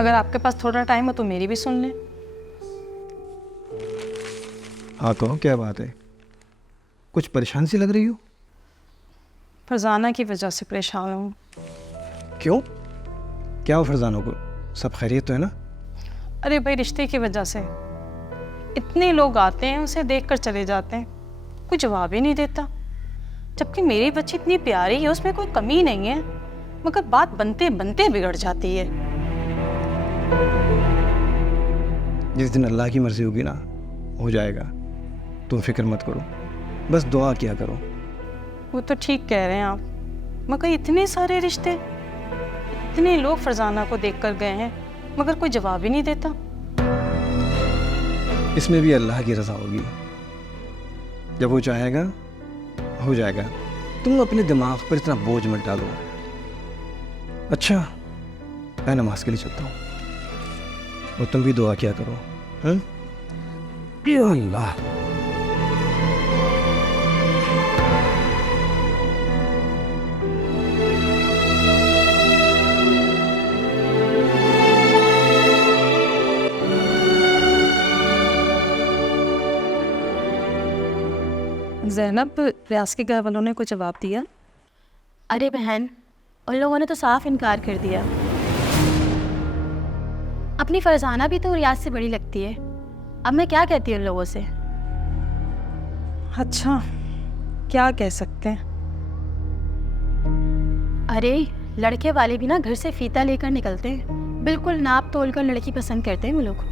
अगर आपके पास थोड़ा टाइम हो तो मेरी भी सुन लें। हाँ कहो, क्या बात है? कुछ परेशान सी लग रही हो। फरजाना की वजह से परेशान हूँ। क्यों? क्या हो फरजाना को? सब खैरियत तो है ना? अरे भाई, रिश्ते की वजह से इतने लोग आते हैं, उसे देखकर चले जाते हैं, कोई जवाब ही नहीं देता। जबकि मेरी बच्ची इतनी प्यारी है, उसमें कोई कमी नहीं है, मगर बात बनते बनते बिगड़ जाती है। जिस दिन अल्लाह की मर्जी होगी ना, हो जाएगा। तुम फिक्र मत करो, बस दुआ किया करो। वो तो ठीक कह रहे हैं आप, मगर इतने सारे रिश्ते, इतने लोग फरजाना को देखकर गए हैं, मगर कोई जवाब ही नहीं देता। इसमें भी अल्लाह की रज़ा होगी। जब वो चाहेगा हो जाएगा। तुम अपने दिमाग पर इतना बोझ मत डालो। अच्छा, मैं नमाज के लिए चलता हूँ और तुम भी दुआ किया करो। हाँ? या अल्लाह। ज़ैनब, रियाज के घर वालों ने कोई जवाब दिया? अरे बहन, उन लोगों ने तो साफ इनकार कर दिया। अपनी फरजाना भी तो रियाज से बड़ी लगती है। अब मैं क्या कहती हूँ उन लोगों से? अच्छा, क्या कह सकते हैं। अरे लड़के वाले भी ना घर से फीता लेकर निकलते हैं, बिल्कुल नाप तोल कर लड़की पसंद करते हैं वो लोग।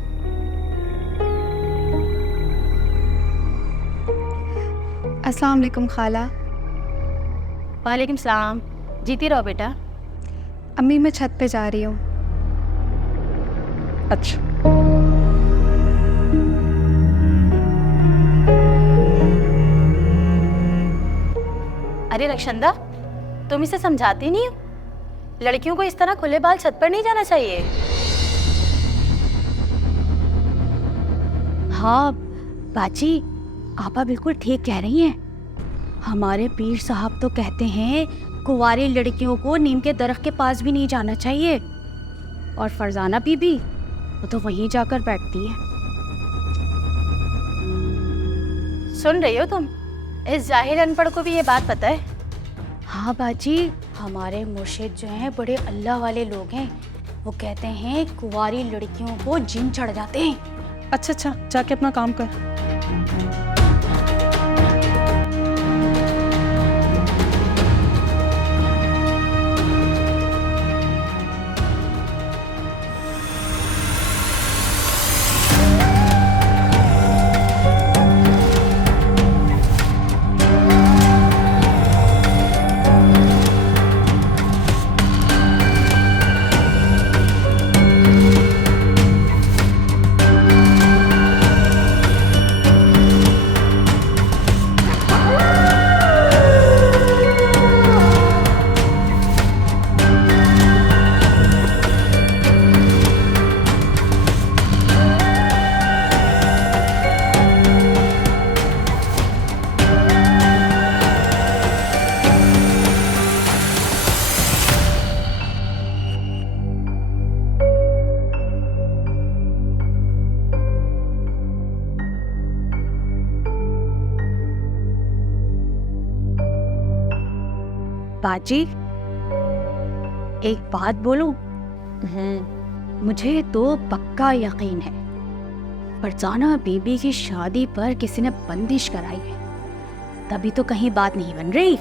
अस्सलाम वालेकुम खाला। वालेकुम सलाम। जीती रहो बेटा। अम्मी मैं छत पे जा रही हूँ। अच्छा, अरे रक्षंदा, तुम इसे समझाती नहीं हो? लड़कियों को इस तरह खुले बाल छत पर नहीं जाना चाहिए। हाँ बाजी, आपा बिल्कुल ठीक कह रही हैं। हमारे पीर साहब तो कहते हैं कुंवारी लड़कियों को नीम के दरख्त के पास भी नहीं जाना चाहिए। और फरजाना बीबी वो तो वहीं जाकर बैठती है। सुन रही हो तुम? इस जाहिर अनपढ़ को भी ये बात पता है। हाँ बाजी, हमारे मुर्शिद जो हैं बड़े अल्लाह वाले लोग हैं। वो कहते हैं कुंवारी लड़कियों को जिन चढ़ जाते हैं। अच्छा, जाके अपना काम कर। बाजी, एक बात बोलूं? मुझे तो पक्का यकीन है फरजाना बीबी की शादी पर किसी ने बंदिश कराई है, तभी तो कहीं बात नहीं बन रही।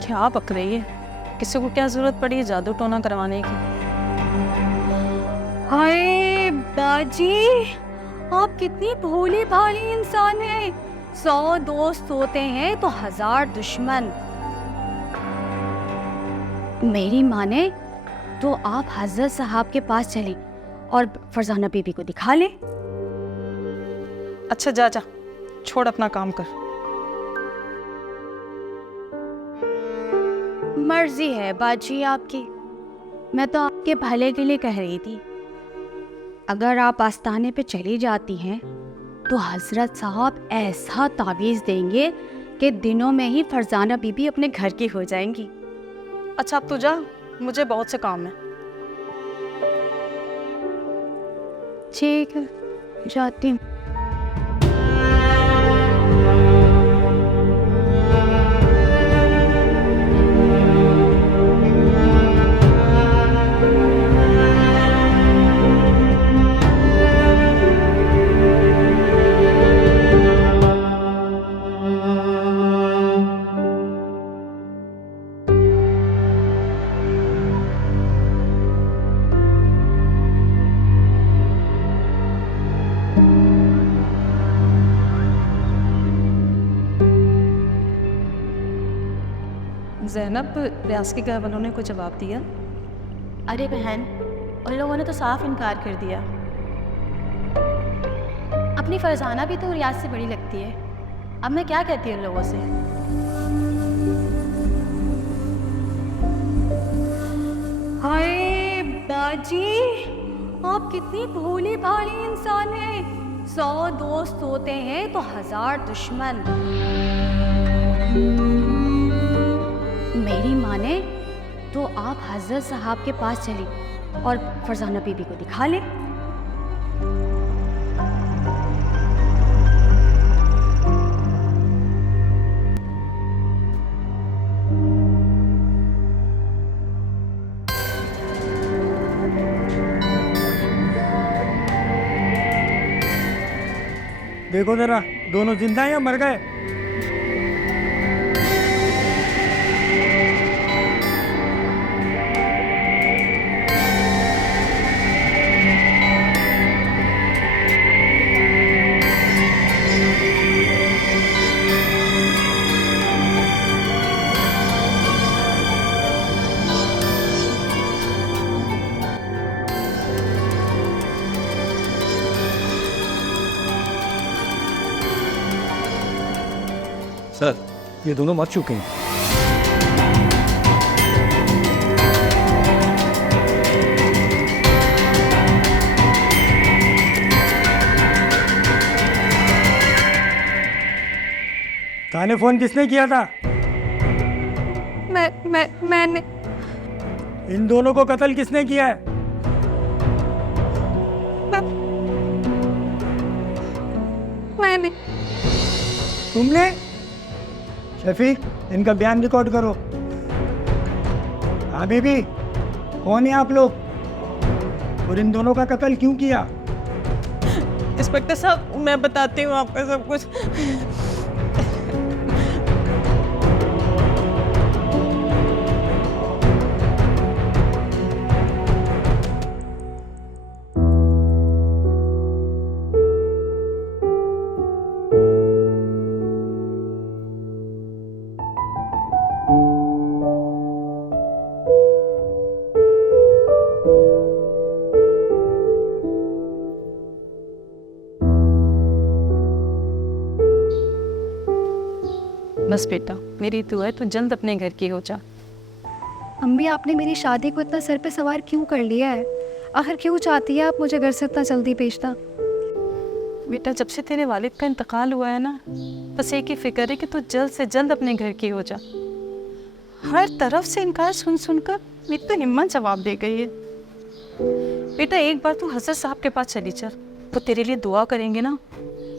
क्या बक रही है? किसी को क्या जरूरत पड़ी है जादू टोना करवाने की? हाय बाजी, आप कितनी भोली भाली इंसान हैं। 100 दोस्त होते हैं तो 1000 दुश्मन। मेरी माने तो आप हजरत साहब के पास चलें और फरजाना बीबी को दिखा लें। अच्छा, जा छोड़ अपना काम कर। मर्जी है बाजी आपकी, मैं तो आपके भले के लिए कह रही थी। अगर आप आस्थाने पे चली जाती हैं तो हजरत साहब ऐसा तावीज़ देंगे कि दिनों में ही फरजाना बीबी अपने घर की हो जाएंगी। अच्छा, अब तू जा, मुझे बहुत से काम है। ठीक है, जाती हूँ। ज़ैनब, रियाज के घर वालों ने कोई जवाब दिया? अरे बहन, उन लोगों ने तो साफ इनकार कर दिया। अपनी फरजाना भी तो रियाज से बड़ी लगती है। अब मैं क्या कहती हूँ उन लोगों से? हाय बाजी, आप कितनी भोली भाली इंसान हैं। 100 दोस्त होते हैं तो 1000 दुश्मन। मेरी माने तो आप हजरत साहब के पास चली और फरजाना बीबी को दिखा ले। देखो जरा, दोनों जिंदा हैं या मर गए? सर, ये दोनों मर चुके हैं। थाने फोन किसने किया था? मैंने। इन दोनों को कत्ल किसने किया है? मैंने। तुमने? शफी, इनका बयान रिकॉर्ड करो। हाँ बीबी, कौन है आप लोग और इन दोनों का कत्ल क्यों किया? इंस्पेक्टर साहब, मैं बताती हूँ आपको सब कुछ। बस बेटा, मेरी दुआ है तो जल्द अपने घर की हो जा। अम्मी, आपने मेरी शादी को इतना सर पे सवार क्यों कर लिया है? आखिर क्यों चाहती है आप मुझे घर से इतना जल्दी भेजना? बेटा, जब से तेरे वालिद का इंतकाल हुआ है ना, बस एक ही फिक्र है कि तू जल्द से जल्द अपने घर की हो जा। हर तरफ से इनकार सुन सुनकर मेरी तो हिम्मत जवाब दे गई है। बेटा, एक बार तू हजरत साहब के पास चली चल, वो तेरे लिए दुआ करेंगे ना,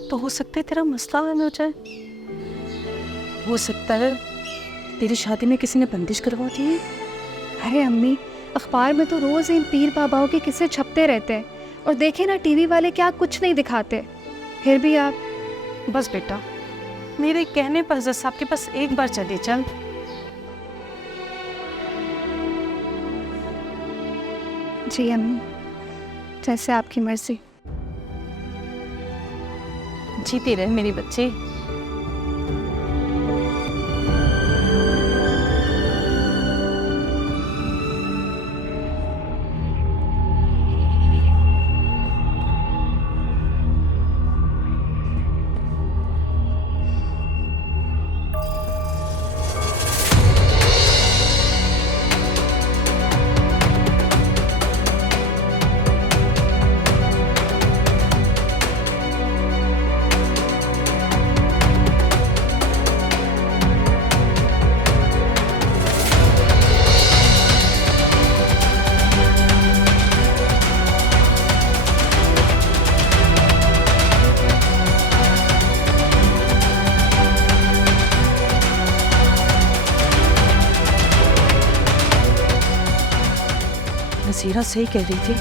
तो हो सकता है तेरा मसला हल हो जाए। हो सकता है तेरी शादी में किसी ने बंदिश करवा दी है। अरे अम्मी, अखबार में तो रोज़ इन पीर बाबाओं के किस्से छपते रहते हैं, और देखे ना टीवी वाले क्या कुछ नहीं दिखाते, फिर भी आप। बस बेटा, मेरे कहने पर हजरत साहब के पास एक बार चले चल। जी अम्मी, जैसे आपकी मर्जी। जीती रहे मेरी बच्ची। नसीरा सही कह रही थी।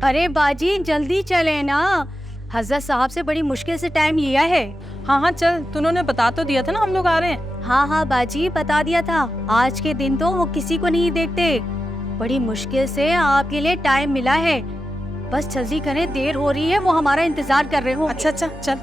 अरे बाजी जल्दी चले ना, हजरत साहब से बड़ी मुश्किल से टाइम लिया है। हाँ हाँ चल, तूने बता तो दिया था ना हम लोग आ रहे हैं। हाँ हाँ बाजी बता दिया था, आज के दिन तो वो किसी को नहीं देखते। बड़ी मुश्किल से आपके लिए टाइम मिला है, बस जल्दी करें, देर हो रही है, वो हमारा इंतजार कर रहे हो। अच्छा अच्छा चल।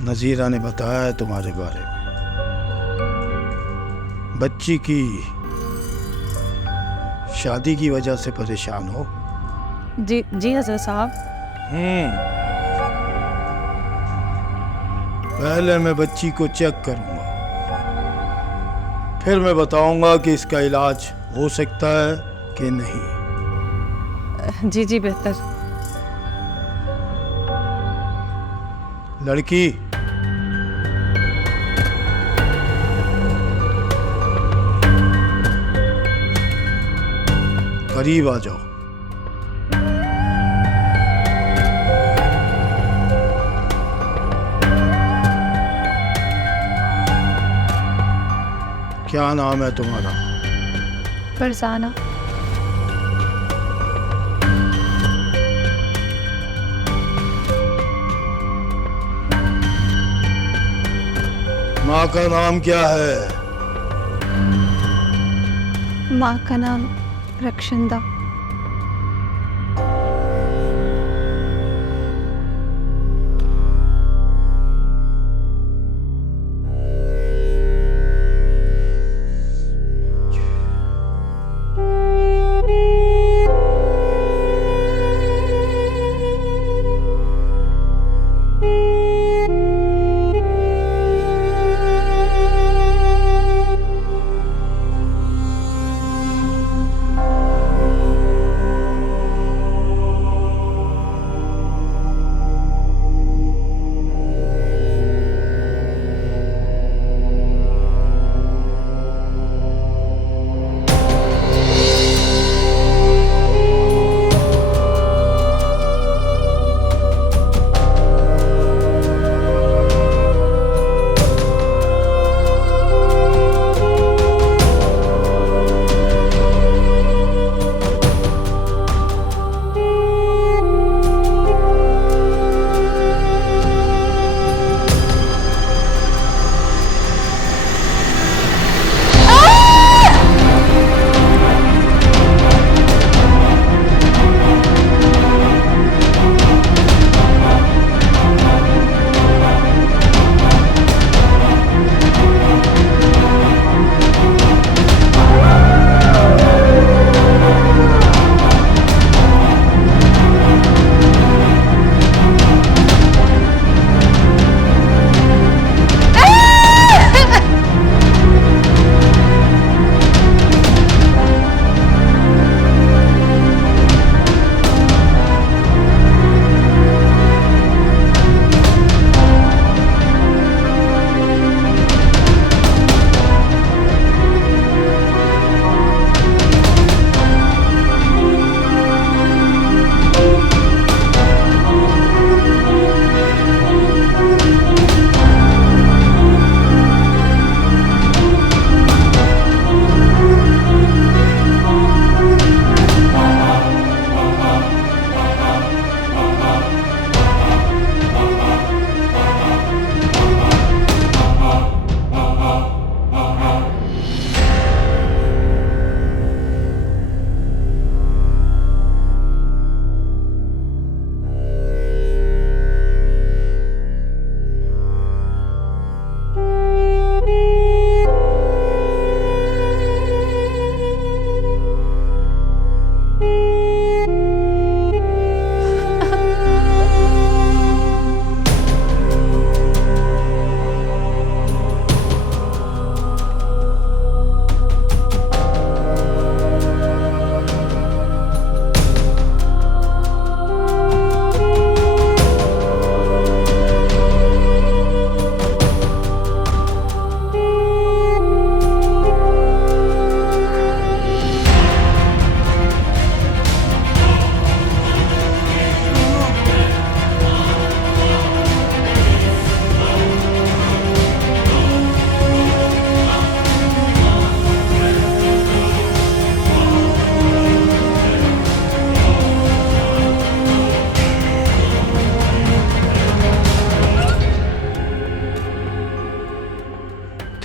नजीरा ने बताया है तुम्हारे बारे में, बच्ची की शादी की वजह से परेशान हो। जी जी हजरत साहब। पहले मैं बच्ची को चेक करूंगा, फिर मैं बताऊंगा कि इसका इलाज हो सकता है कि नहीं। जी जी बेहतर। लड़की करीब आ जाओ। क्या नाम है तुम्हारा? फरजाना। माँ का नाम क्या है? माँ का नाम रक्षंदा।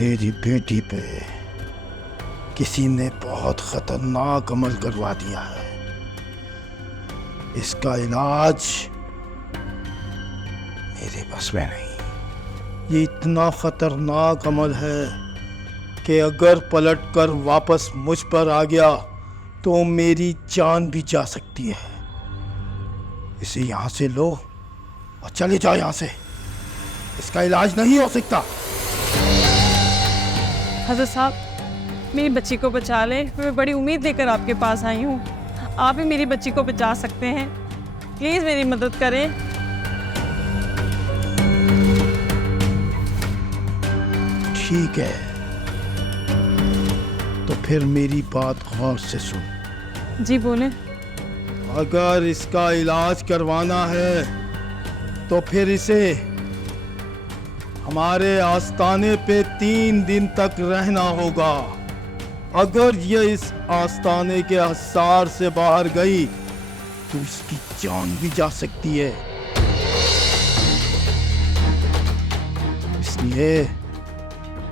तेरी बेटी पे किसी ने बहुत खतरनाक अमल करवा दिया है। इसका इलाज मेरे बस में नहीं। ये इतना खतरनाक अमल है कि अगर पलटकर वापस मुझ पर आ गया तो मेरी जान भी जा सकती है। इसे यहां से लो और चले जाओ यहां से। इसका इलाज नहीं हो सकता। हजरत साहब, मेरी बच्ची को बचा लें। मैं बड़ी उम्मीद लेकर आपके पास आई हूँ। आप ही मेरी बच्ची को बचा सकते हैं। प्लीज़ मेरी मदद करें। ठीक है, तो फिर मेरी बात गौर से सुन। जी बोलें। अगर इसका इलाज करवाना है तो फिर इसे हमारे आस्ताने पे 3 दिन तक रहना होगा। अगर ये इस आस्ताने के हिसार से बाहर गई तो इसकी जान भी जा सकती है। इसलिए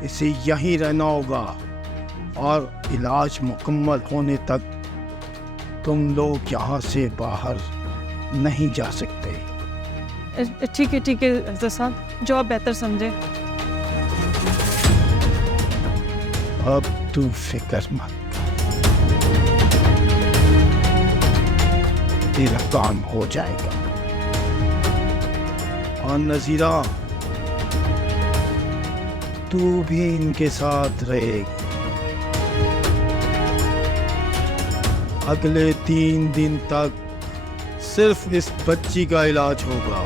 इसे यहीं रहना होगा और इलाज मुकम्मल होने तक तुम लोग यहाँ से बाहर नहीं जा सकते। ठीक है हजरत साहब, जो आप बेहतर समझे। अब तू फिक्र मत, तेरा काम हो जाएगा। और नजीरा, तू भी इनके साथ रहेगी। अगले 3 दिन तक सिर्फ इस बच्ची का इलाज होगा।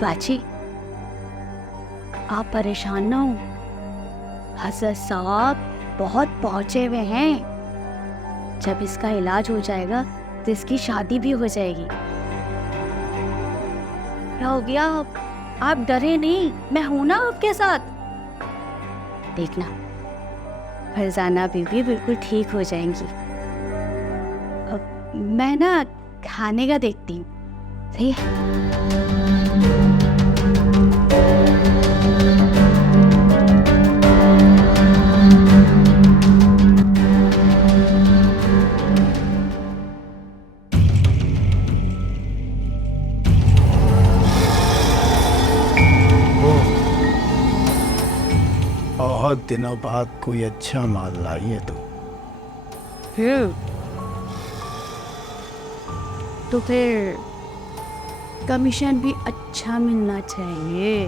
बाजी, आप परेशान ना हो। हजरत साहब बहुत पहुंचे हुए हैं। जब इसका इलाज हो जाएगा तो इसकी शादी भी हो जाएगी। क्या हो गया? आप डरे नहीं, मैं हूं ना आपके साथ। देखना, फरजाना बीबी बिल्कुल ठीक हो जाएंगी। अब मैं ना खाने का देखती हूँ, सही है? बहुत दिनों बाद कोई अच्छा माल लाई है तो फिर कमीशन भी अच्छा मिलना चाहिए।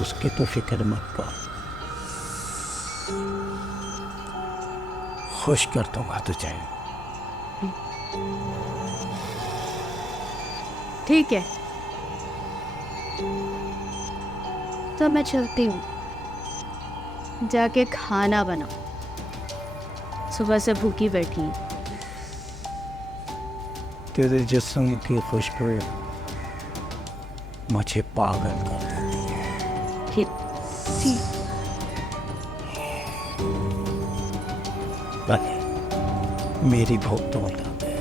उसके तो फिक्र मत कर, खुश कर दूंगा तुझे। ठीक है, तो मैं चलती हूँ। जाके खाना बनाओ, सुबह से भूखी बैठी हूँ। तेरे जिस्म की खुशबू मुझे पागल कर देती है। ठीक। भले मेरी भूख तो बता दे।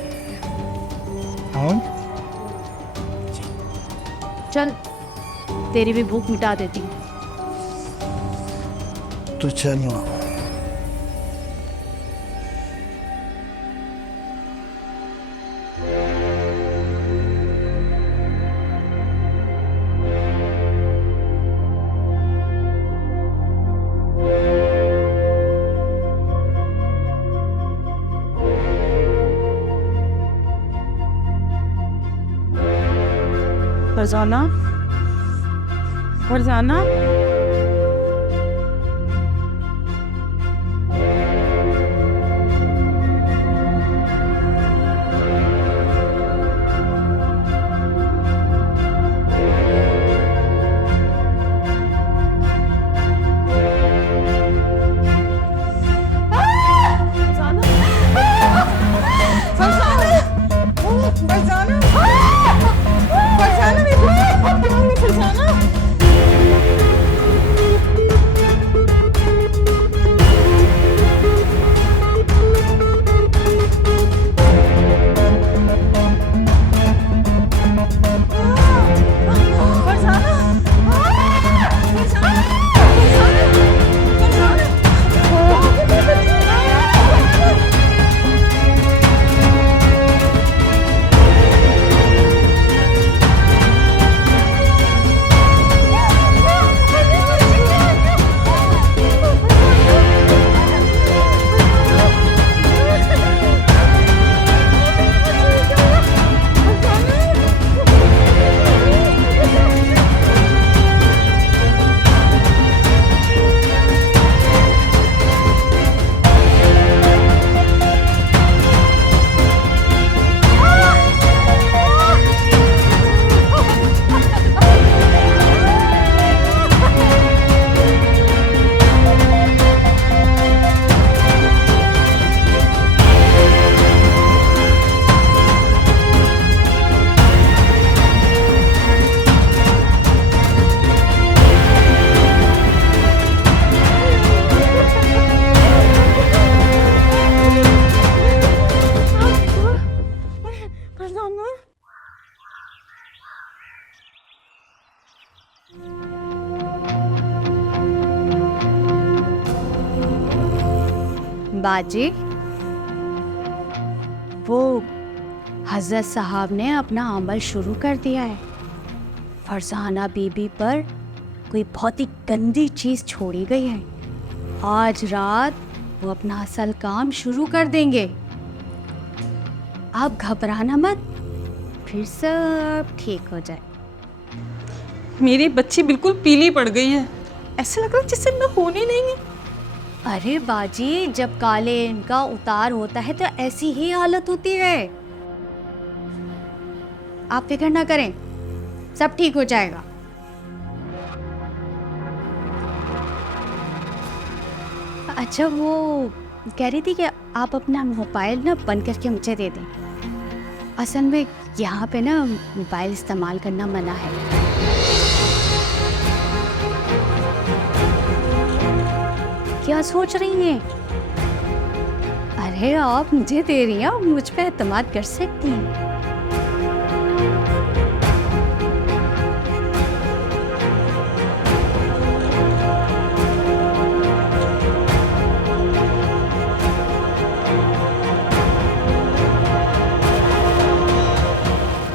हाँ? चल, तेरी भी भूख मिटा देती हूँ। तो चलो। फरजाना, फरजाना, बाजी, वो हजरत साहब ने अपना अमल शुरू कर दिया है। फरजाना बीबी पर कोई बहुत ही गंदी चीज़ छोड़ी गई है। आज रात वो अपना असल काम शुरू कर देंगे। आप घबराना मत, फिर सब ठीक हो जाए। मेरी बच्ची बिल्कुल पीली पड़ गई है, ऐसे लग रहा है जैसे मैं होनी नहीं है। अरे बाजी, जब काले इनका उतार होता है तो ऐसी ही हालत होती है। आप फिक्र ना करें, सब ठीक हो जाएगा। अच्छा, वो कह रही थी कि आप अपना मोबाइल ना बंद करके मुझे दे दें। असल में यहाँ पे ना मोबाइल इस्तेमाल करना मना है। क्या सोच रही हैं? अरे आप मुझे दे रही हैं, आप मुझ पे एतमाद कर सकती हैं।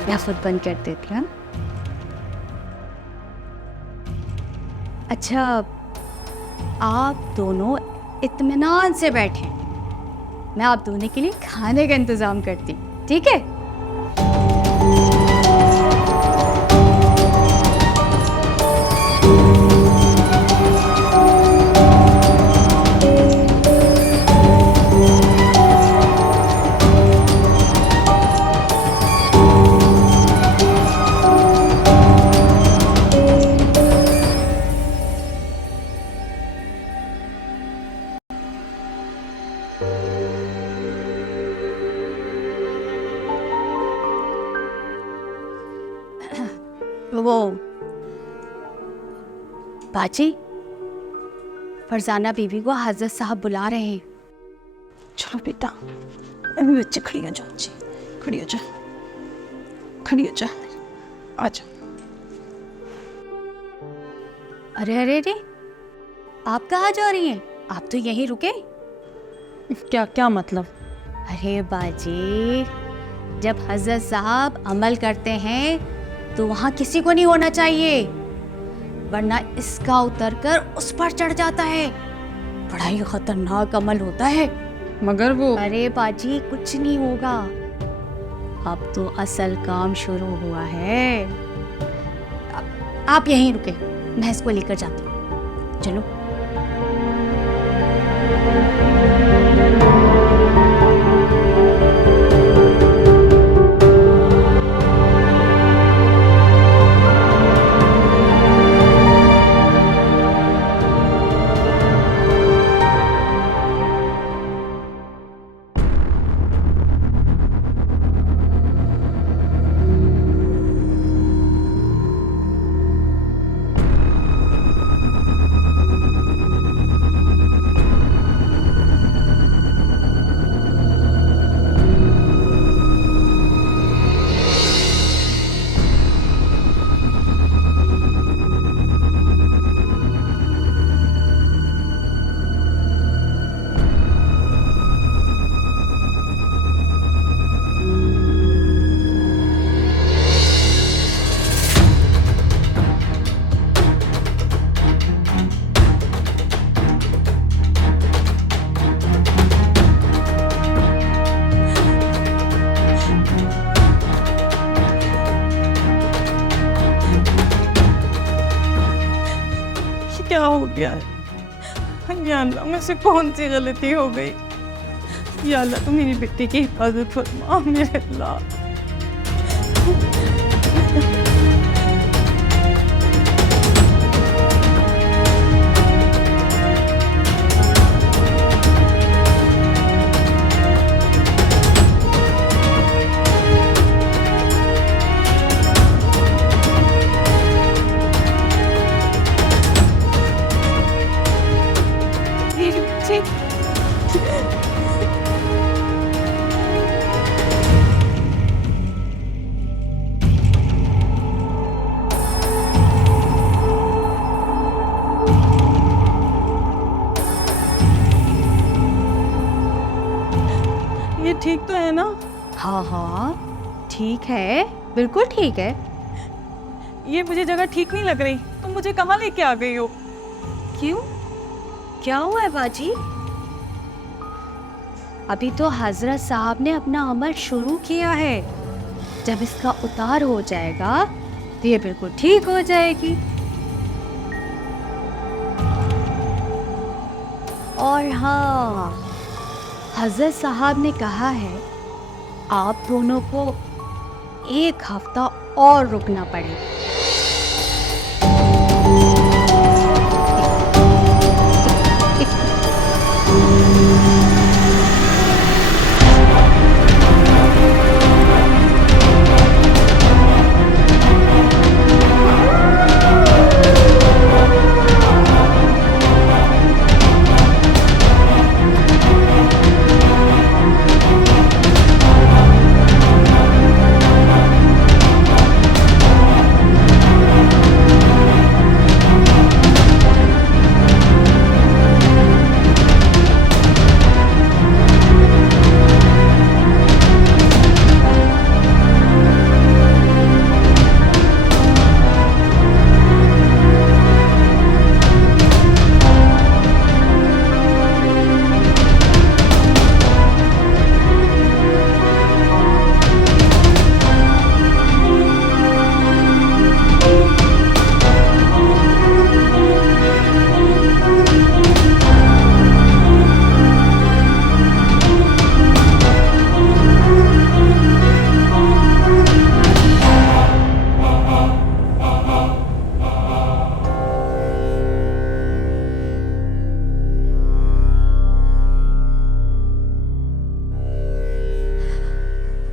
मैं खुद बंद कर देती हूँ। अच्छा, आप दोनों इत्मीनान से बैठें, मैं आप दोनों के लिए खाने का इंतजाम करती, ठीक है? वो बाजी, फरजाना बीबी को हजरत साहब बुला रहे हैं। चलो बेटा, अभी बच्चे खड़ी हो जाओ जी, खड़ी हो जा, खड़ी हो जा, आ जा। अरे अरे अरे, आप कहाँ जा रही हैं? आप तो यहीं रुके। क्या क्या मतलब? अरे बाजी, जब हजरत साहब अमल करते हैं तो वहाँ किसी को नहीं होना चाहिए, वरना इसका उतरकर उस पर चढ़ जाता है। बड़ा ही खतरनाक अमल होता है। मगर वो अरे बाजी, कुछ नहीं होगा, अब तो असल काम शुरू हुआ है। आप यहीं रुके, मैं इसको लेकर जाती हूँ। चलो। क्या हो गया है? या अल्लाह, मुझसे कौन सी गलती हो गई? या अल्लाह, तू मेरी बेटी की हिफाजत फरमा मेरे अल्लाह। मेरी बच्ची, ये ठीक तो है ना? हाँ हाँ ठीक है, बिल्कुल ठीक है। ये मुझे जगह ठीक नहीं लग रही। तुम मुझे कहाँ लेके आ गई हो? क्यों, क्या हुआ है बाजी? अभी तो हजरत साहब ने अपना अमल शुरू किया है। जब इसका उतार हो जाएगा तो ये बिल्कुल ठीक हो जाएगी। और हाँ, हजरत साहब ने कहा है आप दोनों को 1 हफ्ता और रुकना पड़ेगा।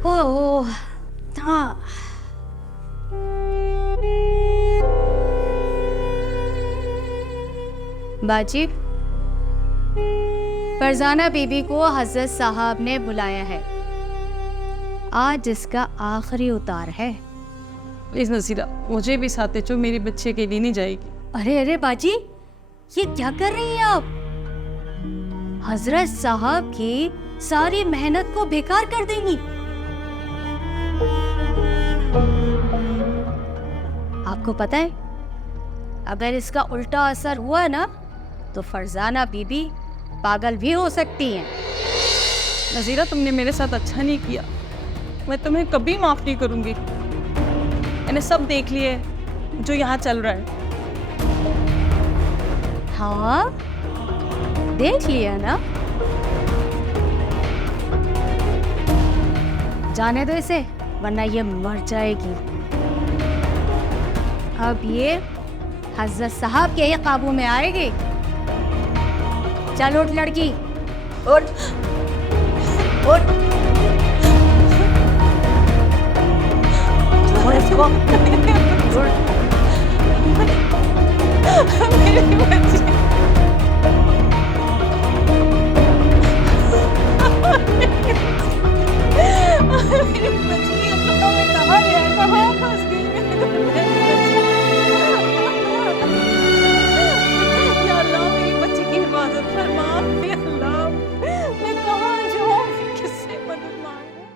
ओह हाँ, बाजी, फरजाना बीबी को हजरत साहब ने बुलाया है। आज इसका आखिरी उतार है। प्लीज नसीरा, मुझे भी साथ ले चलो, मेरी बच्चे के लिए नहीं जाएगी। अरे अरे बाजी, ये क्या कर रही हैं आप? हजरत साहब की सारी मेहनत को बेकार कर देंगी। आपको पता है, अगर इसका उल्टा असर हुआ ना तो फरजाना बीबी पागल भी हो सकती हैं। नज़ीरा, तुमने मेरे साथ अच्छा नहीं किया, मैं तुम्हें कभी माफ़ नहीं करूँगी। मैंने सब देख लिए, जो यहाँ चल रहा है। हाँ, देख लिया ना। जाने दो इसे, वरना ये मर जाएगी। अब ये हज़रत साहब के ही काबू में आएगी। चल उठ लड़की, उठ उठ। छोड़ इसको। उठ। मेरी बच्ची। मेरी बच्ची, अल्लाह, मैं कहाँ गया, कहाँ फंस गई मेरी बच्ची। या अल्लाह, मेरी बच्ची की हिफाजत फरमा। या अल्लाह, मैं कहाँ जाऊँ, किससे मदद मांगूं?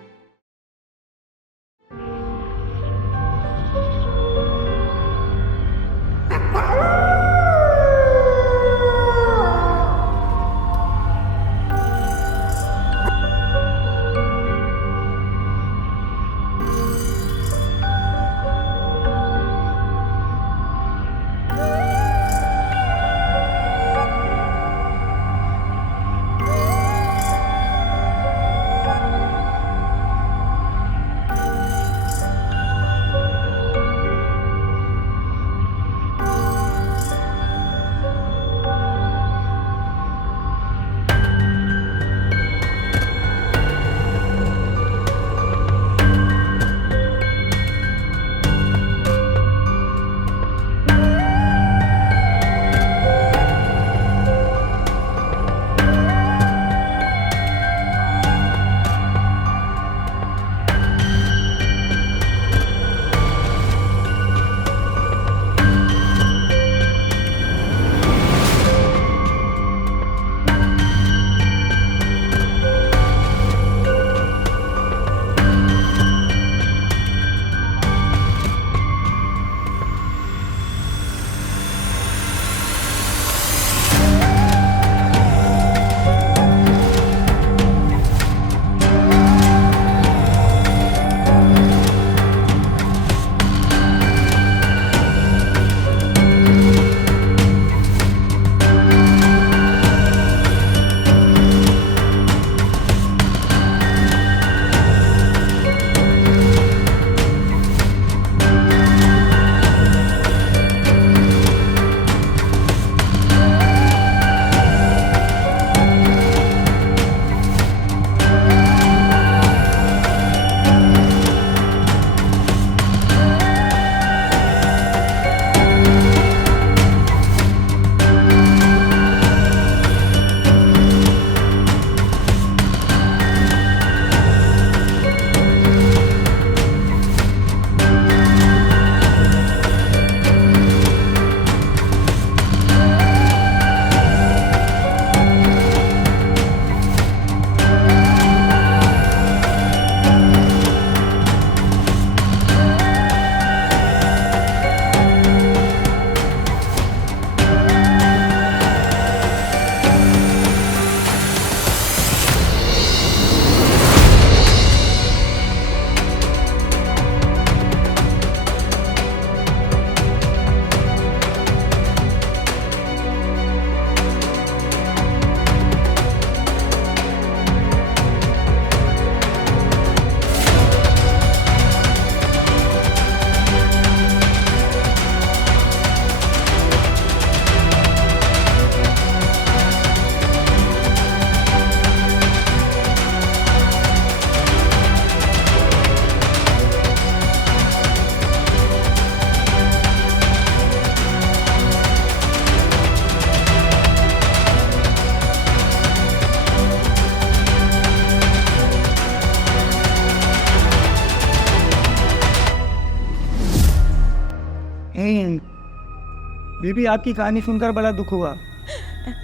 बीबी, आपकी कहानी सुनकर बड़ा दुख हुआ।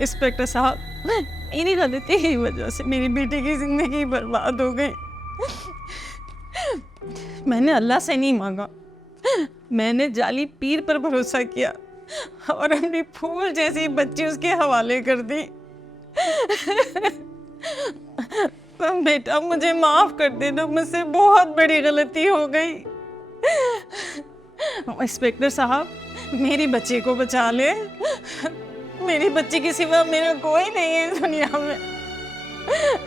इंस्पेक्टर साहब, इन्हीं गलती की वजह से मेरी बेटी की जिंदगी बर्बाद हो गई। मैंने अल्लाह से नहीं मांगा, मैंने जाली पीर पर भरोसा किया और अपनी फूल जैसी बच्ची उसके हवाले कर दी। तो बेटा मुझे माफ कर देना, मुझसे बहुत बड़ी गलती हो गई। इंस्पेक्टर साहब, मेरी बच्ची को बचा ले। मेरी बच्ची के सिवा मेरा कोई नहीं है दुनिया में।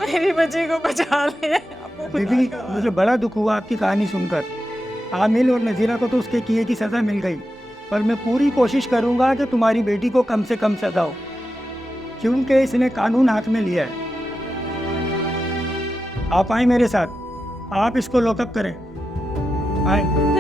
मेरी बच्ची को बचा ले। बीबी, मुझे बड़ा दुख हुआ आपकी कहानी सुनकर। आमिल और नज़ीरा को तो उसके किए की सज़ा मिल गई, पर मैं पूरी कोशिश करूंगा कि तुम्हारी बेटी को कम से कम सज़ा हो, क्योंकि इसने कानून हाथ में लिया है। आप आए मेरे साथ, आप इसको लॉकअप करें। आए।